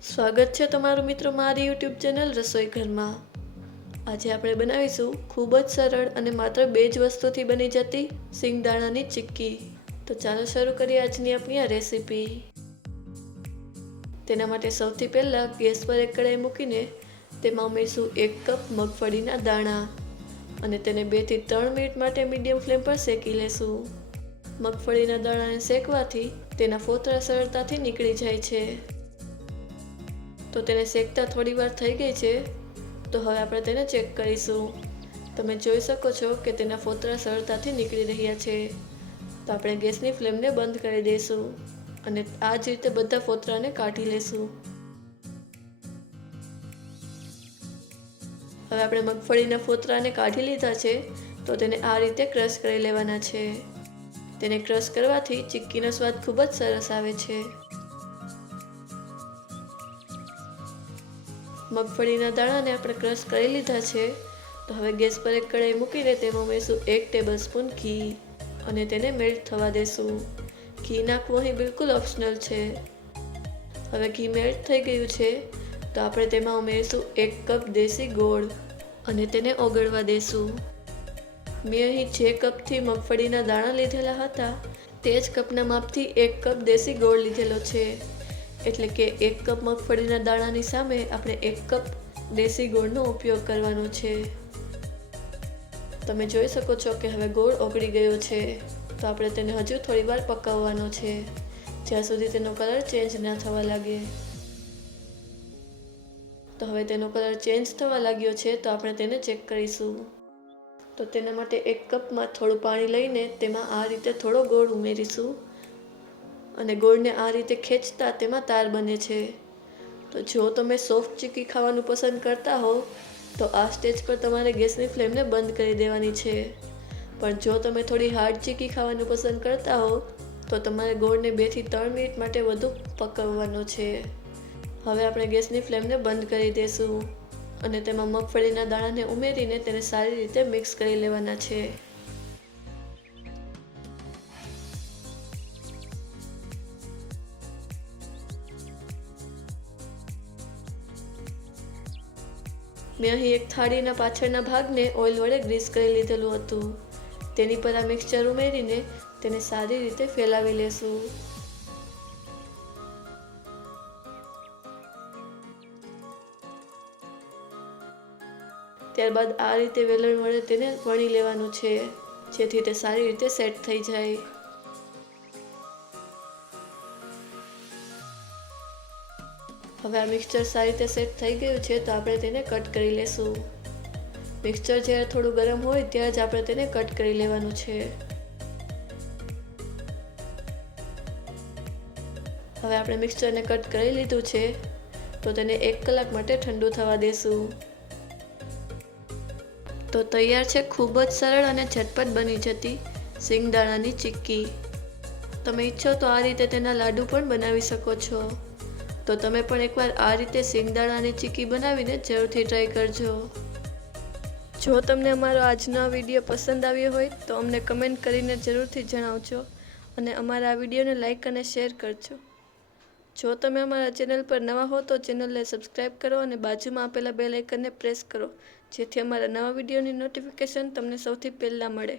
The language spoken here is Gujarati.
સ્વાગત છે તમારું મિત્રો મારી યુટ્યુબ ચેનલ રસોઈ ઘરમાં। આજે આપણે બનાવીશું ખૂબ જ સરળ અને માત્ર 2 જ વસ્તુથી બની જતી સિંગદાણાની ચીક્કી। તો ચાલો શરૂ કરીએ આજની આપણી આ રેસીપી। તેના માટે સૌથી પહેલા ગેસ પર એક કઢાઈ મૂકીને તેમાં ઉમેરીશું 1 કપ મગફળીના દાણા અને તેને 2 થી 3 મિનિટ માટે મીડિયમ ફ્લેમ પર શેકી લેશું। મગફળીના દાણાને શેકવાથી તેના ફોતરા સરળતાથી નીકળી જાય છે। તો તેને શેકતા થોડી વાર થઈ ગઈ છે, તો હવે આપણે તેને ચેક કરીશું। તમે જોઈ શકો છો કે તેના ફોતરા સરળતાથી નીકળી રહ્યા છે। તો આપણે ગેસની ફ્લેમને બંધ કરી દઈશું અને આ જ રીતે બધા ફોતરાને કાઢી લેશું। હવે આપણે મગફળીના ફોતરાને કાઢી લીધા છે, તો તેને આ રીતે ક્રશ કરી લેવાના છે। તેને ક્રશ કરવાથી ચીક્કીનો સ્વાદ ખૂબ જ સરસ આવે છે। મગફળીના દાણાને આપણે ક્રશ કરી લીધા છે, તો હવે ગેસ પર એક કઢાઈ મૂકીને તેમાં ઉમેરીશું 1 ટેબલસ્પૂન ઘી અને તેને મેલ્ટ થવા દેશું। ઘી નાખવું અહીં બિલકુલ ઓપ્શનલ છે। હવે ઘી મેલ્ટ થઈ ગયું છે, તો આપણે તેમાં ઉમેરીશું 1 કપ દેશી ગોળ અને તેને ઓગળવા દેશું। મેં અહીં જે કપથી મગફળીના દાણા લીધેલા હતા તે જ કપના માપથી 1 કપ દેશી ગોળ લીધેલો છે। એટલે કે 1 કપ મગફળીના દાણાની સામે આપણે 1 કપ દેશી ગોળનો ઉપયોગ કરવાનો છે। તમે જોઈ શકો છો કે હવે ગોળ ઓગળી ગયો છે, તો આપણે તેને હજુ થોડી વાર પકાવવાનો છે, જ્યાં સુધી તેનો કલર ચેન્જ ના થવા લાગે। તો હવે તેનો કલર ચેન્જ થવા લાગ્યો છે, તો આપણે તેને ચેક કરીશું। તો તેના માટે 1 કપમાં થોડું પાણી લઈને તેમાં આ રીતે થોડો ગોળ ઉમેરીશું અને ગોળને આ રીતે ખેંચતા તેમાં તાર બને છે। તો જો તમે સોફ્ટ ચીક્કી ખાવાનું પસંદ કરતા હો તો આ સ્ટેજ પર તમારે ગેસની ફ્લેમને બંધ કરી દેવાની છે, પણ જો તમે થોડી હાર્ડ ચીક્કી ખાવાનું પસંદ કરતા હો તો તમારે ગોળને 2 થી 3 મિનિટ માટે વધુ પકાવવાનો છે। હવે આપણે ગેસની ફ્લેમને બંધ કરી દઈશું અને તેમાં મગફળીના દાણાને ઉમેરીને તેને સારી રીતે મિક્સ કરી લેવાના છે। મેં અહીં એક થાળીના પાછળના ભાગને ઓઇલ વડે ગ્રીસ કરી લીધેલું હતું। તેની પર આ મિક્સચર ઉમેરીને તેને સારી રીતે ફેલાવી લેશું। ત્યારબાદ આ રીતે વેલણ વડે તેને વણી લેવાનું છે, જેથી તે સારી રીતે સેટ થઈ જાય। હવે આ મિક્સચર સારી રીતે સેટ થઈ ગયું છે, તો આપણે તેને કટ કરી લેશું। મિક્સચર જ્યારે થોડું ગરમ હોય ત્યારે જ આપણે તેને કટ કરી લેવાનું છે। હવે આપણે મિક્સચરને કટ કરી લીધું છે, તો તેને 1 કલાક માટે ઠંડુ થવા દેશું। તો તૈયાર છે ખૂબ જ સરળ અને ઝટપટ બની જતી સિંગદાણાની ચીક્કી। તમે ઈચ્છો તો આ રીતે તેના લાડુ પણ બનાવી શકો છો। તો તમે પણ એકવાર આ રીતે સિંગદાણાની ચીક્કી બનાવીને જરૂરથી ટ્રાય કરજો। જો તમને અમારો આજનો આ વિડીયો પસંદ આવ્યો હોય તો અમને કમેન્ટ કરીને જરૂરથી જણાવજો અને અમારા આ વિડીયોને લાઈક અને શેર કરજો। જો તમે અમારા ચેનલ પર નવા હો તો ચેનલને સબસ્ક્રાઈબ કરો અને બાજુમાં આપેલા બેલ આઇકનને પ્રેસ કરો, જેથી અમારા નવા વિડીયોની નોટિફિકેશન તમને સૌથી પહેલાં મળે।